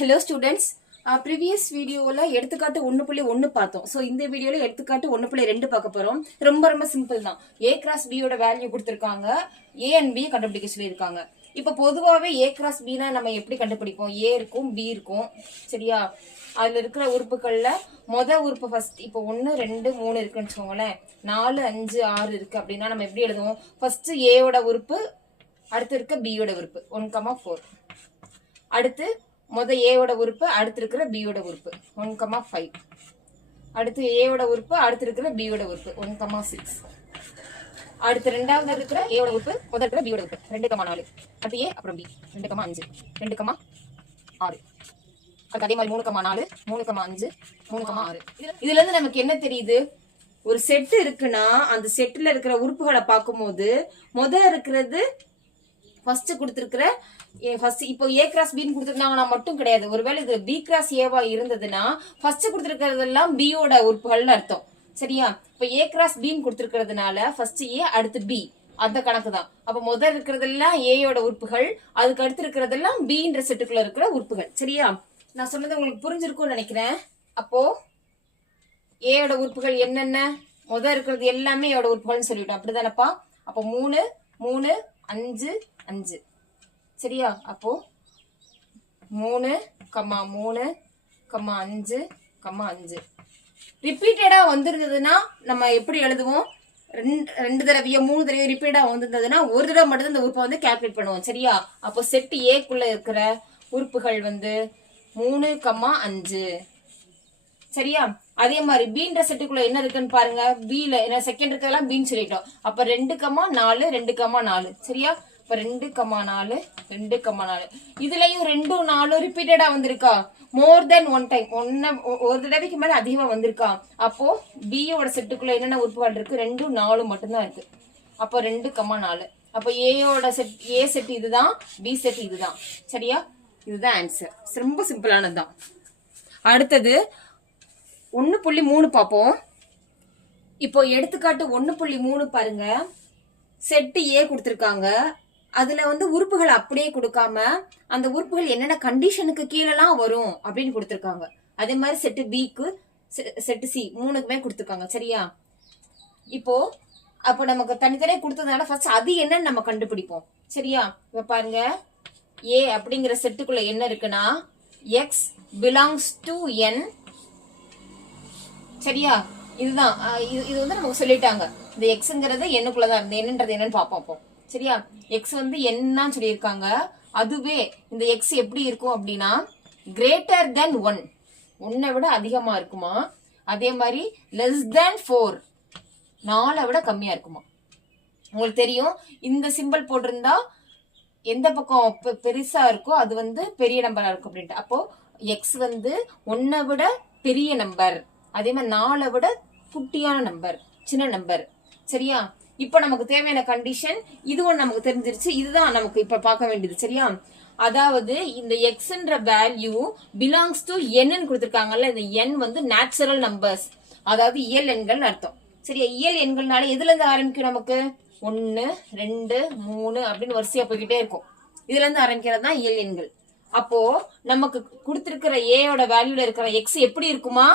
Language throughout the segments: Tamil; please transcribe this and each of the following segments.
Hello students. ப்ரீவியஸ் வீடியோல எடுத்துக்காட்டு 1.1 பார்த்தோம். ஸோ இந்த வீடியோல எடுத்துக்காட்டு 1.2 பார்க்க போறோம். ரொம்ப சிம்பிள் தான். A கிராஸ் B யோட வேல்யூ கொடுத்துருக்காங்க. A and B கண்டுபிடிக்க சொல்லியிருக்காங்க. இப்போ பொதுவாகவே A கிராஸ் B னா நம்ம எப்படி கண்டுபிடிப்போம்? A இருக்கும் B இருக்கும், சரியா? அதுல இருக்கிற உறுப்புகள்ல உறுப்பு ஃபர்ஸ்ட் இப்போ 1 2 3 இருக்குன்னு வச்சுக்கோங்களேன். 4 5 6 இருக்கு அப்படின்னா நம்ம எப்படி எழுதுவோம்? ஃபர்ஸ்ட் A யோட உறுப்பு, அடுத்து இருக்க B யோட உறுப்பு 1,4. அடுத்து A யோட உறுப்பு, அடுத்து இருக்கிற B யோட உறுப்பு 1,5. அடுத்து A யோட உறுப்பு, அடுத்து இருக்கிற B யோட உறுப்பு 1,6. அடுத்து ரெண்டாவது இருக்கிற A யோட உறுப்பு, முதல்ல இருக்கிற B யோட உறுப்பு 2,4. அடுத்து A அப்புறம் B 2,5 2,6. அடுத்து அதே மாதிரி 3,4 3,5 3,6. இதுல இருந்து நமக்கு என்ன தெரியுது? ஒரு செட் இருக்குன்னா அந்த செட்ல இருக்கிற உறுப்புகளை பார்க்கும்போது இருக்கிறது ஃபர்ஸ்ட் கொடுத்திருக்கிற ஃபர்ஸ்ட் இப்போ A கிராஸ் B கொடுத்திருந்தாங்கன்னா மட்டும் கிடையாது. ஒருவேளை இது B கிராஸ் Aவா இருந்ததுன்னா ஃபர்ஸ்ட் கொடுத்திருக்கிறதெல்லாம் B யோட உறுப்புகள்னு அர்த்தம், சரியா? இப்போ A கிராஸ் B கொடுத்திருக்கிறதுனால ஃபர்ஸ்ட் A அடுத்து B, அந்த கணக்கு தான். அப்ப இருக்கிறதெல்லாம் A யோட உறுப்புகள், அதுக்கு அடுத்து இருக்கிறதெல்லாம் B என்ற செட்டுக்குள்ள இருக்கிற உறுப்புகள், சரியா? நான் சொன்னது உங்களுக்கு புரிஞ்சிருக்கும்னு நினைக்கிறேன். அப்போ A யோட உறுப்புகள் என்னென்ன? இருக்கிறது எல்லாமே A யோட உறுப்புகள்னு சொல்லிட்டோம், அப்படிதானப்பா? அப்போ 3 3 5 5, சரியா? அப்போ 3, 3, 5, 5 ரிப்பீட்டடா வந்திருந்ததுன்னா நம்ம எப்படி எழுதுவோம்? 2 தடவையோ 3 தடவையோ ரிப்பீட்டடா வந்திருந்ததுன்னா ஒரு தடவை மட்டும் இந்த உறுப்பை வந்து கால்குலேட் பண்ணுவோம், சரியா? அப்போ செட் ஏக்குள்ள இருக்கிற உறுப்புகள் வந்து 3, 5, சரியா? அதே மாதிரி பீன்ற செட்டுக்குள்ள என்ன இருக்குன்னு பாருங்க. பீல செகண்ட் இருக்கிறதெல்லாம் பீன்னு சொல்லிட்டோம். அப்ப 2,4 2,4, சரியா? இப்ப 2,4 2,4 இதுலயும் 2 4 ரிப்பீட்டடா வந்திருக்கா? மோர் தென் ஒன் டைம், ஒரு தடவைக்கு மேல அதிகமா வந்திருக்கா? அப்போ B யோட செட்டுக்குள்ள என்னென்ன உறுப்புகள் இருக்கு? 2 4 மட்டும்தான் இருக்கு. அப்போ 2,4. அப்போ A யோட செட், A செட் இதுதான், B செட் இதுதான், சரியா? இதுதான் ஆன்சர். ரொம்ப சிம்பிளானதுதான். அடுத்தது 1.3 பார்ப்போம். இப்போ எடுத்துக்காட்டு 1.3 பாருங்க. செட்டு A கொடுத்திருக்காங்க. அதுல வந்து உறுப்புகள் அப்படியே கொடுக்காம அந்த உறுப்புகள் என்னென்ன கண்டிஷனுக்கு கீழெல்லாம் வரும் அப்படின்னு கொடுத்திருக்காங்க. அதே மாதிரி செட்டு பிக்கு, செட்டு சி 3க்குமே கொடுத்திருக்காங்க, சரியா? அப்போ நமக்கு தனித்தனியா கொடுத்ததுனால ஃபர்ஸ்ட் அது என்னன்னு நம்ம கண்டுபிடிப்போம், சரியா? இப்ப பாருங்க, A அப்படிங்கிற செட்டுக்குள்ள என்ன இருக்குன்னா X belongs to N, சரியா? இதுதான் இது வந்து நமக்கு சொல்லிட்டாங்க. இந்த எக்ஸ்ங்கிறது என்னக்குள்ளதான் இருந்து என்னன்றது என்னன்னு பாப்போம், சரியா? எக்ஸ் வந்து என்ன சொல்லியிருக்காங்க. அதுவே இந்த எக்ஸ் எப்படி இருக்கும் அப்படின்னா கிரேட்டர் தென் 1, 1 விட அதிகமா இருக்குமா. அதே மாதிரி லெஸ் தென் 4, 4 விட கம்மியா இருக்குமா. உங்களுக்கு தெரியும், இந்த சிம்பிள் போட்டிருந்தா எந்த பக்கம் பெருசா இருக்கோ அது வந்து பெரிய நம்பரா இருக்கும் அப்படின்ட்டு. அப்போ எக்ஸ் வந்து 1 விட பெரிய நம்பர், அதே மாதிரி 4 விட குட்டியான நம்பர், சின்ன நம்பர், சரியா? இப்ப நமக்கு தேவையான கண்டிஷன் இதுவும் நமக்கு தெரிஞ்சிருச்சு. இதுதான் நமக்கு இப்ப பார்க்க வேண்டியது, சரியா? அதாவது இந்த எக்ஸ்ன்ற வேல்யூ பிலாங்ஸ் டு n கொடுத்திருக்காங்கல்ல. இந்த n வந்து நேச்சுரல் நம்பர்ஸ், அதாவது இயல் எண்கள் அர்த்தம், சரியா? இயல் எண்கள்னால எதுல இருந்து ஆரம்பிக்கும்? நமக்கு 1 2 3 அப்படின்னு வரிசையா போய்கிட்டே இருக்கும். இதுல இருந்து ஆரம்பிக்கிறது தான் இயல் எண்கள். அப்போ நமக்கு கொடுத்திருக்கிற A யோட வேல்யூல இருக்கிற எக்ஸ் எப்படி இருக்குமா?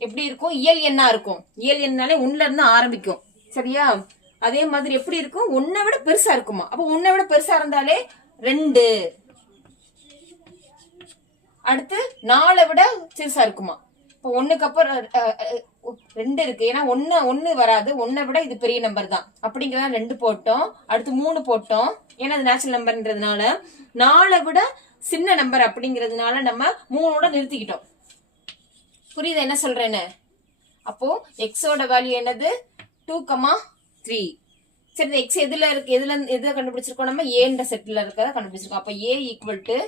எப்படி இருக்கும்? இயல் எண்ணா இருக்கும். இயல் எண்ணாலே 1ல இருந்து ஆரம்பிக்கும், சரியா? அதே மாதிரி எப்படி இருக்கும்? 1 விட பெருசா இருக்குமா. அப்போ 1 விட பெருசா இருந்தாலே 2, அடுத்து 4 விட சிறுசா இருக்குமா. இப்போ 1க்கு அப்புறம் 2 இருக்கு, ஏன்னா 1 வராது. 1 விட இது பெரிய நம்பர் தான், அப்படிங்கிறதா 2 போட்டோம். அடுத்து 3 போட்டோம், ஏன்னா அது நேச்சுரல் நம்பர்ன்றதுனால. 4 விட சின்ன நம்பர் அப்படிங்கிறதுனால நம்ம 3ஓட நிறுத்திக்கிட்டோம். புரியுது என்ன சொல்றேன்னு? அப்போ எக்ஸோட வேல்யூ என்னது? 2,3. சரி, எக்ஸ் எதுல இருக்கு? எதுல கண்டுபிடிச்சிருக்கோம்? நம்ம ஏன்ற செட்ல இருக்கிறத கண்டுபிடிச்சிருக்கோம். அப்ப A equal to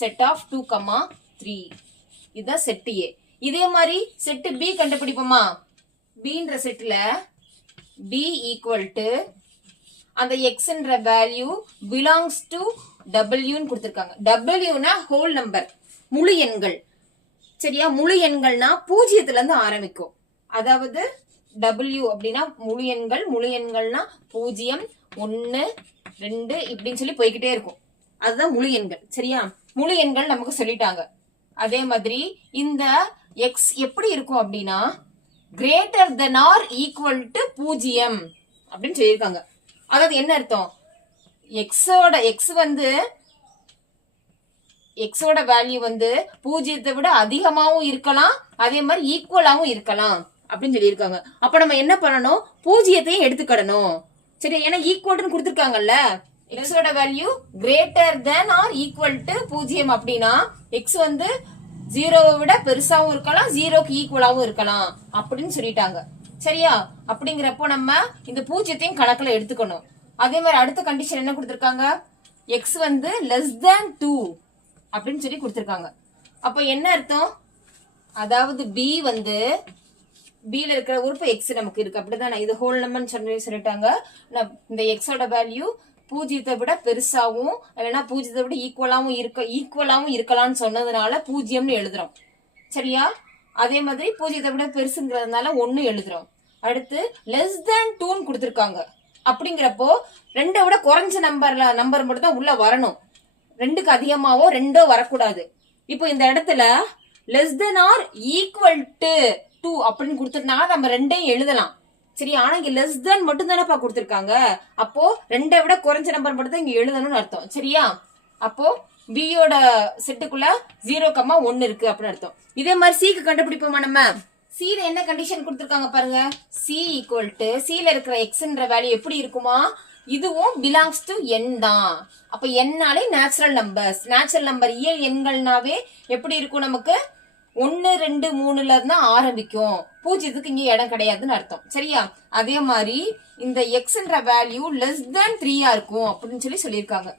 set of 2,3. இதுதான் செட் A. இதே மாதிரி செட் B கண்டுபிடிப்போமா? Bன்ற செட்ல B ஈக்குவல் டு அந்த எக்ஸ்ன்ற வேல்யூ பிலாங்ஸ் டு W கொடுத்திருக்காங்க. Wனா ஹோல் நம்பர், முழு எண்கள், சரியா? முழு எண்கள்னா 0ல இருந்து ஆரம்பிக்கும். அதாவது W அப்படின்னா முழு எண்கள், முழு எண்கள்னா 0 1 2 இப்படின்னு சொல்லி போய்கிட்டே இருக்கும். அதுதான் முழு எண்கள். சரியா, முழு எண்கள் நமக்கு சொல்லிட்டாங்க. அதே மாதிரி இந்த எக்ஸ் எப்படி இருக்கும் அப்படின்னா greater than or equal to 0 அப்படின்னு சொல்லியிருக்காங்க. அதாவது என்ன அர்த்தம், எக்ஸோட வேல்யூ வந்து 0 விட அதிகமாவும் இருக்கலாம், அதே மாதிரி ஈக்குவலாவும் இருக்கலாம் அப்படின்னு சொல்லியிருக்காங்க. அப்ப நம்ம என்ன பண்ணணும், 0 எடுத்துக்கிடணும். சரி, ஏன்னா ஈக்குவல்னு கொடுத்துருக்காங்கல்ல. எக்ஸோட value greater than or equal to 0 அப்படின்னா எக்ஸ் வந்து 0வை விட பெருசாவும் இருக்கலாம், 0க்கு ஈக்குவலாவும் இருக்கலாம் அப்படின்னு சொல்லிட்டாங்க. சரியா, அப்படிங்கிறப்போ நம்ம இந்த 0 கணக்குல எடுத்துக்கணும். அதே மாதிரி அடுத்த கண்டிஷன் என்ன கொடுத்திருக்காங்க, எக்ஸ் வந்து லெஸ் தேன் 2 அப்படின்னு சொல்லி கொடுத்திருக்காங்க. அப்ப என்ன அர்த்தம், அதாவது பி வந்து பில இருக்கிற உறுப்பு எக்ஸ் நமக்கு இருக்கு அப்படிதான், இது ஹோல் நம்பர்னு சொல்லிட்டாங்க. இந்த எக்ஸோட வேல்யூ 0த்தை விட பெருசாவும் இல்லைன்னா 0த்தை விட ஈக்குவலாவும் இருக்கலாம்னு சொன்னதுனால 0ன்னு எழுதுறோம். சரியா, அதே மாதிரி 0த்தை விட பெருசுங்கிறதுனால 1 எழுதுறோம். அடுத்து லெஸ் தேன் 2ன்னு கொடுத்துருக்காங்க. அப்படிங்கிறப்போ 2 விட குறைஞ்ச நம்பர் மட்டும் தான் உள்ள வரணும், 2க்கு அதிகமாவோ 2 வரக்கூடாது. இப்போ இந்த இடத்துல less than or equal to 2 அப்படின்னு கொடுத்துருந்தாங்க, நம்ம 2ஐயும் எழுதலாம். சரி, ஆனா இங்க லெஸ் தென் மட்டும் தானேப்பா கொடுத்துருக்காங்க, அப்போ 2 விட குறைஞ்ச நம்பர் மட்டும் தான் இங்க எழுதணும்னு அர்த்தம். சரியா, அப்போ பியோட செட்டுக்குள்ள 0,1 இருக்கு அப்படின்னு அர்த்தம். இதே மாதிரி சிக்கு கண்டுபிடிப்போமா நம்ம. சில என்ன கண்டிஷன் கொடுத்துருக்காங்க பாருங்க, சி ஈக்குவல் டு சில இருக்கிற எக்ஸ்ன்ற வேல்யூ எப்படி இருக்குமா, இதுவும் பிலாங்ஸ் டு n தான். அப்ப என்னாலே நேச்சுரல் நம்பர் இயல் எண்கள்னாவே எப்படி இருக்கும், நமக்கு 1 2 3ல இருந்தா ஆரம்பிக்கும், 0க்கு இங்க இடம் கிடையாதுன்னு அர்த்தம். சரியா, அதே மாதிரி இந்த எக்ஸ்ன்ற வேல்யூ லெஸ் தேன் 3 இருக்கும் அப்படின்னு சொல்லியிருக்காங்க.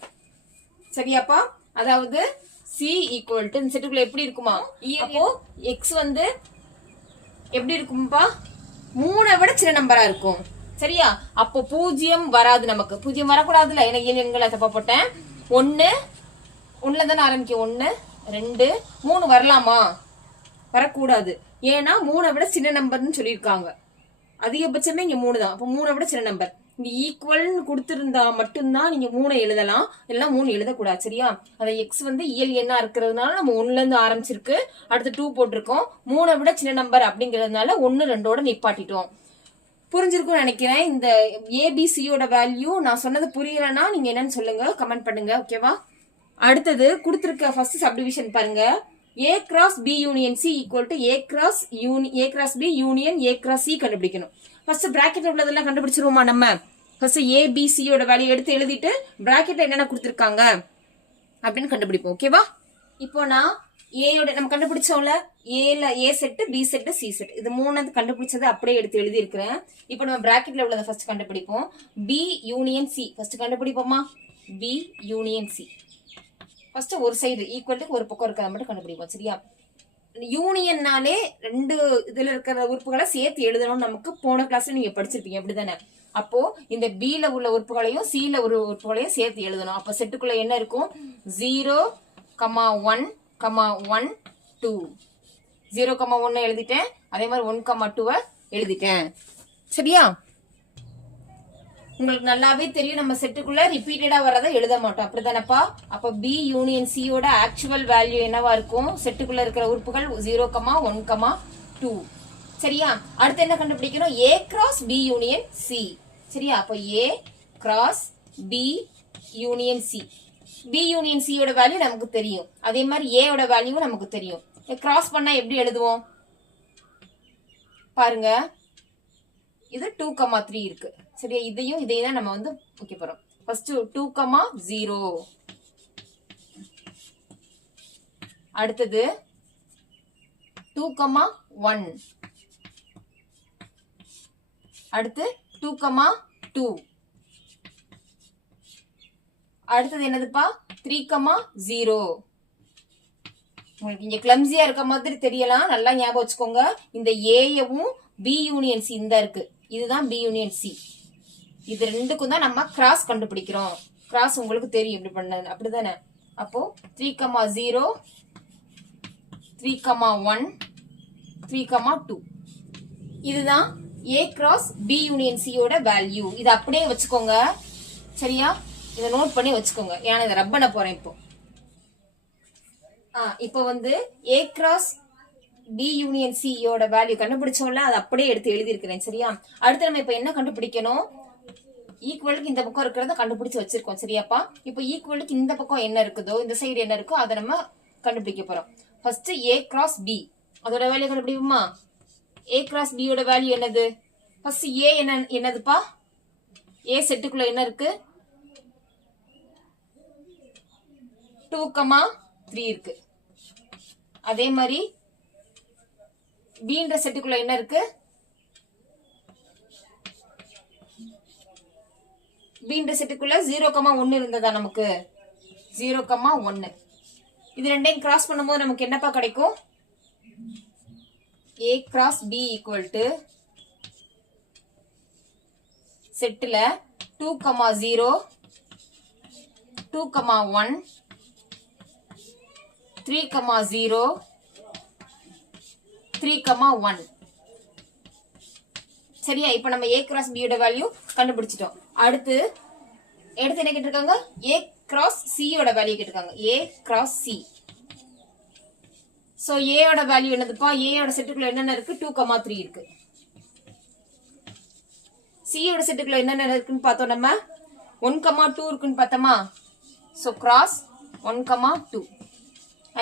சரியாப்பா, அதாவது சி ஈக்குவல் டு செட்டுக்குள்ள எப்படி இருக்குமா, அப்போ எக்ஸ் வந்து எப்படி இருக்கும்பா, 3 விட சின்ன நம்பரா இருக்கும். சரியா, அப்போ 0 வராது, நமக்கு 0 வரக்கூடாதுல, ஏன்னா இயல் எண்களை தப்பா போட்டேன். 1 தானே ஆரம்பிக்கும், 1 2 3 வரலாமா, வரக்கூடாது. ஏன்னா 3 விட சின்ன நம்பர்னு சொல்லியிருக்காங்க, அதிகபட்சமே இங்க 3 தான். அப்போ 3 விட சின்ன நம்பர் இங்க ஈக்குவல்னு கொடுத்திருந்தா மட்டும்தான் நீங்க 3 எழுதலாம், இல்லைன்னா 3 எழுதக்கூடாது. சரியா, அதை எக்ஸ் வந்து இயல் எண்ணா இருக்கிறதுனால நம்ம 1ல இருந்து ஆரம்பிச்சிருக்கு, அடுத்து 2 போட்டிருக்கோம், 3 விட சின்ன நம்பர் அப்படிங்கறதுனால 1 2ஓட நிப்பாட்டிட்டோம். புரிஞ்சிருக்கும்னு நினைக்கிறேன். இந்த ஏபிசியோட வேல்யூ நான் சொன்னது புரியலன்னா நீங்க என்னன்னு சொல்லுங்க, கமெண்ட் பண்ணுங்க. ஓகேவா, அடுத்தது கொடுத்திருக்க ஃபர்ஸ்ட் சப்டிவிஷன் பாருங்க, A cross B union C equal to A cross B union A cross C கண்டுபிடிக்கணும். ஃபர்ஸ்ட் பிராக்கெட்ல உள்ளதெல்லாம் கண்டுபிடிச்சிருவோமா நம்ம. ஃபர்ஸ்ட் ABC யோட வேல்யூ எடுத்து எழுதிட்டு பிராக்கெட்ல என்னென்ன கொடுத்திருக்காங்க அப்படின்னு கண்டுபிடிப்போம். ஓகேவா, இப்போ நான் ஏயோட நம்ம கண்டுபிடிச்சோம்ல, A set B set C set, இது 3 கண்டுபிடிச்சதை அப்படியே எடுத்து எழுதி இருக்கிறேன். இப்போ நம்ம பிராக்கெட்ல உள்ளதை ஃபர்ஸ்ட் கண்டுபிடிப்போம். பி யூனியன் சி ஃபர்ஸ்ட் கண்டுபிடிப்போமா. பி யூனியன் சி ஃபர்ஸ்ட் ஒரு சைடு ஈக்குவல் ஒரு பக்கம் இருக்கிறத மட்டும் கண்டுபிடிப்போம். சரியா, யூனியன்னாலே 2 இதுல இருக்கிற உறுப்புகளை சேர்த்து எழுதணும்னு நமக்கு போன கிளாஸ்ல நீங்க படிச்சிருப்பீங்க, அப்படிதானே. அப்போ இந்த பில உள்ள உறுப்புகளையும் சில ஒரு உறுப்புகளையும் சேர்த்து எழுதணும். அப்ப செட்டுக்குள்ள என்ன இருக்கும், 0, 1, 1, 2. 0,1 எழுதிட்டேன், அதே மாதிரி 1,2 எழுதிட்டேன். சரியா, உங்களுக்கு நல்லாவே தெரியும் நம்ம செட்டுக்குள்ள ரிப்பீட்டடா வரதை எழுத மாட்டோம், அப்படிதானப்பா. அப்ப பி யூனியன் சியோட ஆக்சுவல் வேல்யூ என்னவா இருக்கும், செட்டுக்குள்ள இருக்கிற உறுப்புகள் 0, 1, 2. சரியா, அடுத்து என்ன கண்டுபிடிக்கணும், A cross B union C. சரியா, அப்ப A cross B union C. B union சியோட வேல்யூ நமக்கு தெரியும், அதே மாதிரி ஏ ஓட வேல்யூ நமக்கு தெரியும். கிராஸ் பண்ணா எப்படி எழுதுவோம் பாருங்க, இது 2,3 இருக்கு. சரியா, இதையும் தான் நம்ம வந்து வைக்க போறோம். ஃபர்ஸ்ட் 2,0, அடுத்தது 2,1, அடுத்து 2,2, அடுத்தது என்னதுப்பா 3,0. உங்களுக்கு இங்க கிளம்சியா இருக்க மாதிரி தெரியலாம், நல்லா ஞாபகம் வச்சுக்கோங்க. இந்த ஏவும் பி யூனியன் சி இந்த இருக்கு, இதுதான் பி யூனியன் சி. இது ரெண்டுக்கும் தான் நம்ம கிராஸ் கண்டுபிடிக்கிறோம். கிராஸ் உங்களுக்கு தெரியும் இப்படி பண்ண, அப்படிதானே. அப்போ 3,0, 3,1, 3,2 இதுதான் ஏ கிராஸ் பி யூனியன் சியோட வேல்யூ. இது அப்படியே வச்சுக்கோங்க. சரியா, இதை நோட் பண்ணி வச்சுக்கோங்க. ஏன்னா இதை ரப் பண்ண போறேன் இப்போ. இப்போ வந்து A cross B union C யோட வேல்யூ கண்டுபிடிச்சோம்ல, அதை அப்படியே எடுத்து எழுதியிருக்கிறேன். சரியா? அடுத்து நம்ம இப்ப என்ன கண்டுபிடிக்கணும்? ஈக்குவலுக்கு இந்த பக்கம் இருக்கிறத கண்டுபிடிச்சு வச்சிருக்கோம். சரியாப்பா? இப்போ ஈக்குவலுக்கு இந்த பக்கம் என்ன இருக்குதோ, இந்த சைடு என்ன இருக்கோ அதை நம்ம கண்டுபிடிக்க போறோம். ஃபர்ஸ்ட் A கிராஸ் B அதோட வேல்யூ கண்டுபிடிப்போமா? A கிராஸ் B யோட வேல்யூ என்னது? ஃபர்ஸ்ட் A என்னதுப்பா? A செட்டுக்குள்ள என்ன இருக்கு? 2,3 இருக்கு. அதே மாதிரி Bன்ற செட்டுக்குள்ள என்ன இருக்கு? Bன்ற செட்டுக்குள்ள 0,1 இருந்ததா நமக்கு? 0,1. இது ரெண்டையும் கிராஸ் பண்ணும்போது நமக்கு என்னப்பா கிடைக்கும்? A cross B equal to செட்டுல 2,0 2,1 3,0 3,1. சரியா? இப்ப நம்ம A கிராஸ் B யோட வேல்யூ கண்டுபிடிச்சிட்டோம். அடுத்து என்ன கேட்டிருக்காங்க? A கிராஸ் C யோட வேல்யூ கேட்டிருக்காங்க. A cross C. So A யோட வேல்யூ என்னதுப்பா? A யோட செட்டுக்குள்ள என்னென்ன இருக்கு? 2,3 இருக்கு. C யோட செட்டுக்குள்ள என்னென்ன இருக்குன்னு பார்த்தோம் நம்ம. 1,2 இருக்குன்னு பார்த்தோமா? So cross 1,2.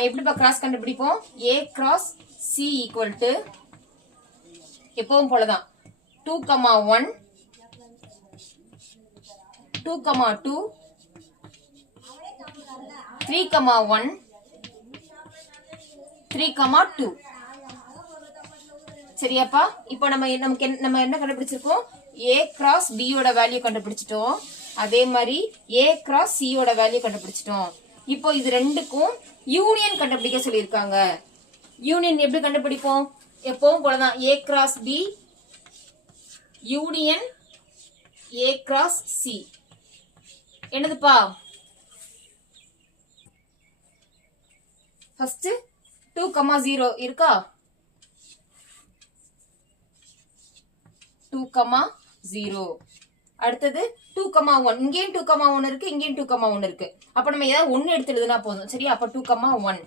எப்படிப்பா கிராஸ் கண்டுபிடிப்போம்? A cross C equal to எப்பவும் போலதான் 2,1 2,2 3,1 3,2. சரியாப்பா? இப்போ நம்ம என்ன கண்டுபிடிச்சிருக்கோம்? A கிராஸ் B யோட வேல்யூ கண்டுபிடிச்சிட்டோம். அதே மாதிரி A கிராஸ் C யோட வேல்யூ கண்டுபிடிச்சிட்டோம். இப்போ இது ரெண்டுக்கும் யூனியன் கண்டுபிடிக்க சொல்லியிருக்காங்க. யூனியன் எப்படி கண்டுபிடிப்போம்? எப்பவும் போலதான் A cross B union A cross C. என்னதுப்பா? ஃபர்ஸ்ட் 2,0 இருக்கா? 2,0. அடுத்தது 2,1. இங்கேயும் 2,1 இருக்கு, இங்கேயும் 2,1 இருக்கு. அப்ப நம்ம ஏதாவது ஒன்னு எடுத்து எழுதுனா போதும். சரியா? அப்ப 2,1.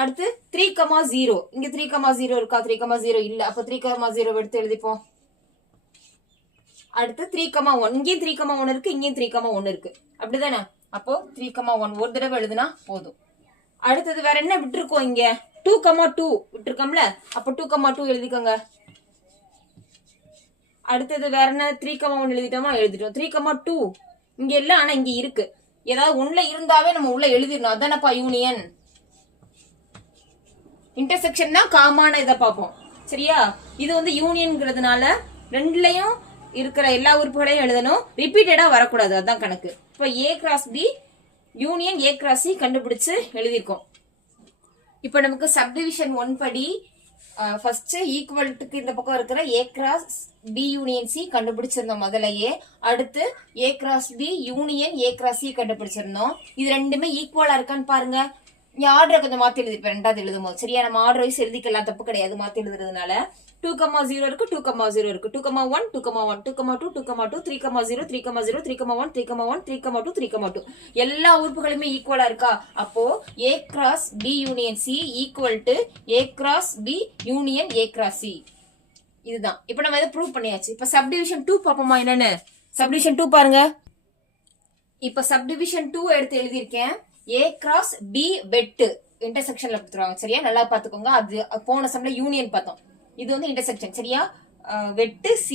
அடுத்து 3,0. இங்க 3,0 இருக்கா? 3,0 இல்ல. அப்ப 3,0 எடுத்து எழுதிப்போம். அடுத்து 3,1. இங்கேயும் 3,1 இருக்கு, இங்கேயும் 3,1 இருக்கு. அப்படிதானே? அப்போ 3,1 ஒரு தடவை எழுதுனா போதும். அடுத்தது வேற என்ன விட்டுருக்கோம்? இங்க 2,2 விட்டுருக்கோம்ல, அப்ப 2,2 எழுதிக்கோங்க. அடுத்தது வேற என்ன? 3,1 எழுதிட்டோமா? எழுதிட்டோம். 3,2 இங்க இல்ல, ஆனா இங்க இருக்கு. ஏதாவது ஒண்ணுல இருந்தாவே நம்ம உள்ள எழுதிடணும். அதானப்பா யூனியன். இன்டர்செக்ஷன் தான் காமான இதை பார்ப்போம். சரியா? இது வந்து யூனியன்ங்கிறதுனால ரெண்டுலயும் இருக்கிற எல்லா உறுப்புகளையும் எழுதணும். ரிப்பீட்டடா வரக்கூடாது. அதான் கணக்கு. இப்ப A cross B union A cross C கண்டுபிடிச்சு எழுதியிருக்கோம். இப்ப நமக்கு சப்டிவிஷன் 1 படி ஃபர்ஸ்ட் ஈக்குவல்ட்டுக்கு இந்த பக்கம் இருக்கிற A cross B union C கண்டுபிடிச்சிருந்தோம் முதலையே. அடுத்து A cross B union A cross C கண்டுபிடிச்சிருந்தோம். இது ரெண்டுமே ஈக்குவலா இருக்கான்னு பாருங்க. நீ ஆர்டரை கொஞ்சம் மாத்தி எழுதிருப்பேன் ரெண்டாவது எழுதும் போது. சரியா? நம்ம ஆர்டர் வைஸ் எழுதிக்கலாம், தப்பு கிடையாது மாத்தி எழுதுறதுனால. 2,0 இருக்கு, 2,0 இருக்கு, 2,1 2,1 2,2 2,2 3,0 3,0 3,1 3,1 3,2 3,2 எல்லா உறுப்புகளுமே ஈக்குவலா இருக்கா? அப்போ A cross B union C equal to A cross B union A cross C. இதுதான். இப்ப நம்ம இதை ப்ரூவ் பண்ணியாச்சு. இப்ப சப்டிவிஷன் 2 பாப்போமா என்னன்னு? சப்டிவிஷன் 2 பாருங்க. இப்ப சப்டிவிஷன் 2 எடுத்து எழுதியிருக்கேன். A கிராஸ் B வெட்டு இன்டர்செக்ஷன்ல கொடுத்துருவாங்க. சரியா? நல்லா பாத்துக்கோங்க. அது போன சம்ல யூனியன் பார்த்தோம். இது வந்து இன்டர்செக்ஷன். சரியா? வெட்டு C.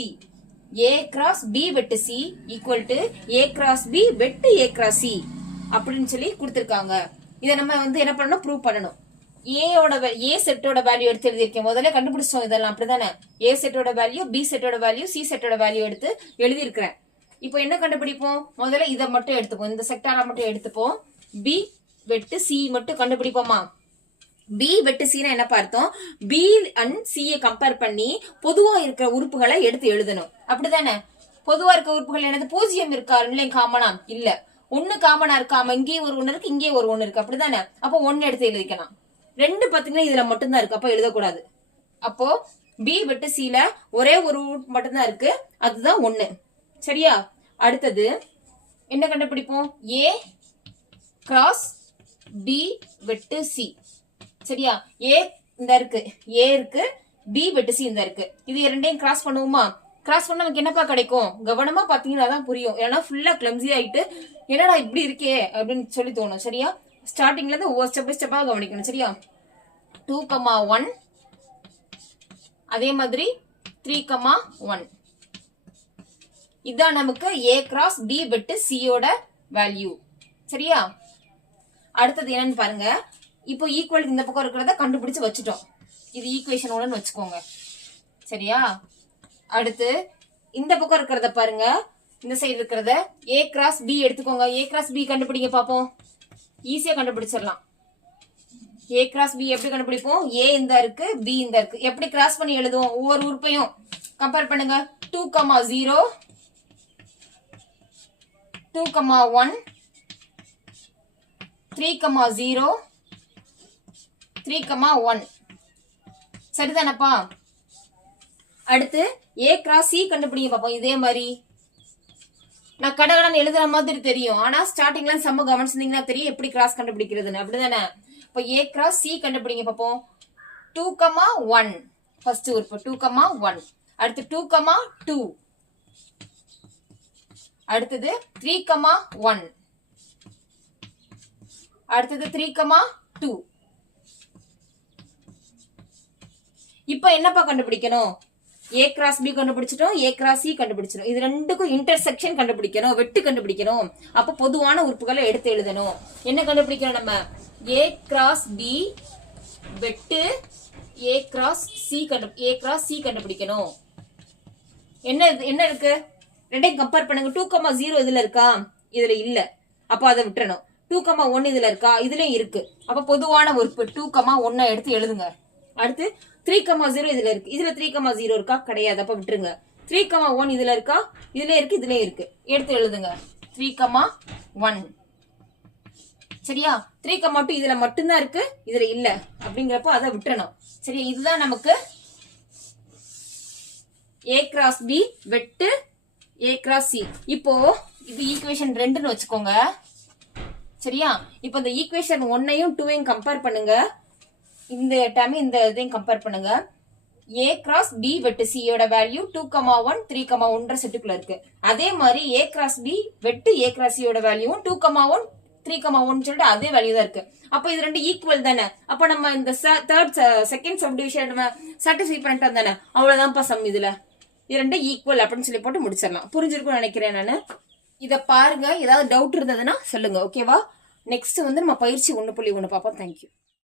A கிராஸ் B வெட்டு C equal to A cross B வெட்டு A கிராஸ் C அப்படின்னு சொல்லி கொடுத்துருக்காங்க. இதை நம்ம வந்து என்ன பண்ணணும்? ப்ரூவ் பண்ணணும். A செட்டோட வேல்யூ எடுத்து எழுதியிருக்கேன். முதல்ல கண்டுபிடிச்சோம் இதெல்லாம். அப்படிதானே? A செட்டோட வேல்யூ, B செட்டோட வேல்யூ, C செட்டோட வேல்யூ எடுத்து எழுதியிருக்கிறேன். இப்போ என்ன கண்டுபிடிப்போம்? முதல்ல இதை மட்டும் எடுத்துப்போம். இந்த செக்டாரை மட்டும் எடுத்துப்போம். B வெட்டு C மட்டும் கண்டுபிடிப்போமா? B வெட்டு C என்ன பார்த்தோம்? B and C கம்பேர் பண்ணி பொதுவா இருக்கிற உறுப்புகளை எடுத்து எழுதணும். அப்படிதானே? பொதுவா இருக்க உறுப்புகள் என்னது? 0 இருக்கா? ரெண்டுலயும் காமனா இல்ல. 1 காமனா இருக்காம இங்கே ஒரு 1 இருக்கு, இங்கே ஒரு 1 இருக்கு. அப்படிதானே? அப்போ 1 எடுத்து எழுதிக்கலாம். 2 பாத்தீங்கன்னா இதுல மட்டும்தான் இருக்கு. அப்ப எழுதக்கூடாது. அப்போ B வெட்டு C ல ஒரே ஒரு உறுப்பு மட்டும்தான் இருக்கு, அதுதான் 1. சரியா? அடுத்தது என்ன கண்டுபிடிப்போம்? A கிராஸ் B வெட்டு C. சரியா? A இந்த இருக்கு, A இருக்கு, B வெட்டு C இந்த இருக்கு. இது இரண்டையும் கிராஸ் பண்ணுவோமா? கிராஸ் பண்ணா நமக்கு என்னப்பா கிடைக்கும்? கவனமா பாத்தீங்கன்னா தான் புரியும். ஏன்னா ஃபுல்லா கிளம்ஸி ஆயிட்டு என்னடா இப்படி இருக்கே அப்படின்னு சொல்லி தோணும். சரியா? ஸ்டார்டிங்ல இருந்து ஒவ்வொரு ஸ்டெப் பை ஸ்டெப்பா கவனிக்கணும். சரியா? 2,1 அதே மாதிரி 3,1 இதான் நமக்கு A கிராஸ் B வெட்டு C யோட வேல்யூ. சரியா? அடுத்தது என்னன்னு பாருங்க. இப்போ ஈக்குவல் இந்த பக்கம் இருக்கிறத கண்டுபிடிச்சு வச்சுட்டோம். இது ஈக்குவேஷன் 1ன்னு வச்சுக்கோங்க. சரியா? அடுத்து இந்த பக்கம் இருக்கிறத பாருங்க. இந்த சைடு இருக்கிறத A கிராஸ் B எடுத்துக்கோங்க. A கிராஸ் B கண்டுபிடிங்க பாப்போம். ஈஸியா கண்டுபிடிச்சிடலாம். A கிராஸ் B எப்படி கண்டுபிடிப்போம்? A இந்த இருக்கு, B இந்த இருக்கு. எப்படி கிராஸ் பண்ணி எழுதுவோம்? ஒவ்வொரு உறுப்பையும் கம்பேர் பண்ணுங்க. 2,0 2,1 3,0 3,1 சரிதானப்பா? அடுத்து A கிராஸ் C கண்டுபிடிங்க பாப்போம். இதே மாதிரி நான் கடகடன் எழுதுற மாதிரி தெரியும். ஆனா ஸ்டார்டிங்ல செம்ம கவனிச்சிருந்தீங்கன்னா தெரியும் எப்படி கிராஸ் கண்டுபிடிக்கிறதுன்னு. அப்படிதானே? இப்போ A கிராஸ் C கண்டுபிடிங்க பாப்போம். 2,1 ஃபர்ஸ்ட் உறுப்பு 2,1. அடுத்து 2,2 அடுத்தது 3,1 அடுத்தது 3,2. இப்ப என்னப்பா கண்டுபிடிக்கணும்? A கிராஸ் B கண்டுபிடிச்சிட்டோம், A கிராஸ் C கண்டுபிடிச்சிட்டோம். இது ரெண்டுக்கும் இன்டர்செக்ஷன் கண்டுபிடிக்கணும், வெட்டு கண்டுபிடிக்கணும். அப்ப பொதுவான உறுப்புகளை எடுத்து எழுதணும். என்ன கண்டுபிடிக்கணும் நம்ம? A கிராஸ் B வெட்டு A கிராஸ் C கண்டுபிடிக்கணும். என்ன இருக்கு? ரெண்டையும் கம்பேர் பண்ணுங்க. 2,0 இதுல இருக்கா? இதுல இல்ல. அப்ப அதை விட்டுறணும். 2,1 இதுல இருக்கா? இதுலயும் இருக்கு. அப்ப பொதுவான உறுப்பு 2,1 எடுத்து எழுதுங்க. அடுத்து 3,0 இதுல இருக்கு. இதுல 3,0 இருக்கா? கிடையாது. அப்ப விட்டுருங்க. 3,1 இதுல இருக்கா? இதுல இருக்கு, இதுலயும் இருக்கு. எடுத்து எழுதுங்க. 3,1 சரியா? 3,2 இதுல மட்டும்தான் இருக்கு, இதுல இல்ல. அப்படிங்கிறப்ப அதை விட்டுறணும். சரியா? இதுதான் நமக்கு A கிராஸ் B வெட்டு A கிராஸ் C. இப்போ இது ஈக்குவேஷன் 2ன்னு வச்சுக்கோங்க. சரியா? இப்போ இந்த ஈக்குவேஷன் 1ஐயும் 2ஐயும் கம்பேர் பண்ணுங்க. இந்த டைம் இந்த இதையும் கம்பேர் பண்ணுங்க. A கிராஸ் B வெட்டு C யோட வேல்யூ 2,1 3,1 செட்டுக்குள்ள இருக்கு. அதே மாதிரி A கிராஸ் B வெட்டு A கிராஸ் C யோட வேல்யூவும் 2,1 3,1 சொல்லிட்டு அதே வேல்யூ தான் இருக்கு. அப்ப இது ரெண்டு ஈக்குவல் தானே? அப்ப நம்ம இந்த செகண்ட் சப்டிவிஷன் நம்ம சாட்டிஸ்ஃபை பண்ணிட்டோம் தானே? அவ்வளவுதான்ப்பா சம். இதுல இது ரெண்டு ஈக்குவல் அப்படின்னு சொல்லி போட்டு முடிச்சிடலாம். புரிஞ்சிருக்கும்னு நினைக்கிறேன் நானு. இத பாருங்க. ஏதாவது டவுட் இருந்ததுன்னா சொல்லுங்க. ஓகேவா? நெக்ஸ்ட் வந்து நம்ம பயிற்சி 1.1 பார்ப்போம். தேங்க்யூ.